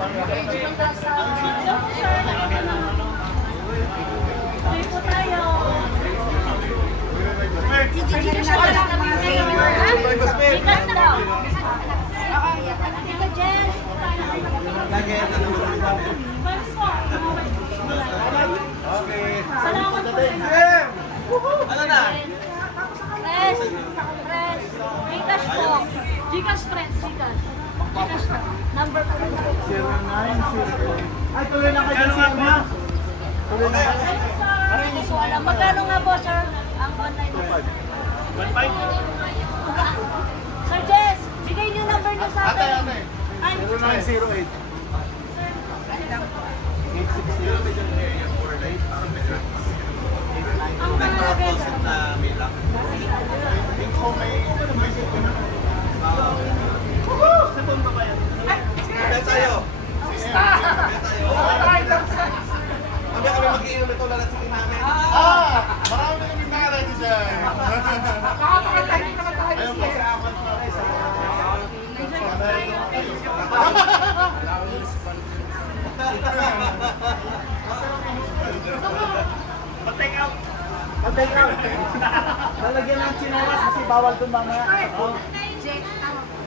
po tayo. Ikat daw. Tita Jess. Salamat po. Ano na? Press. Gcash po. Gcash press. Gcash. Gcash po. Number po. 0908. Ay, tuloy na kayo siya na. Tuloy na kayo. Hindi ko alam. Magkano nga po, sir? Ang online mo. 1.5? Sir Jess, bigay niyo number niyo sa akin. Ay, 0908. 860. ang mga ganyan. na may lang. Kaya tayo. Kaya tayo. Mamaya kami mag-iinom ito lalasingin namin. Marami na kami na-ready dyan. Ayun po sa apat na kayo sa Patay out. Patay ka. Lalagyan ng chinelas kasi bawal tumama.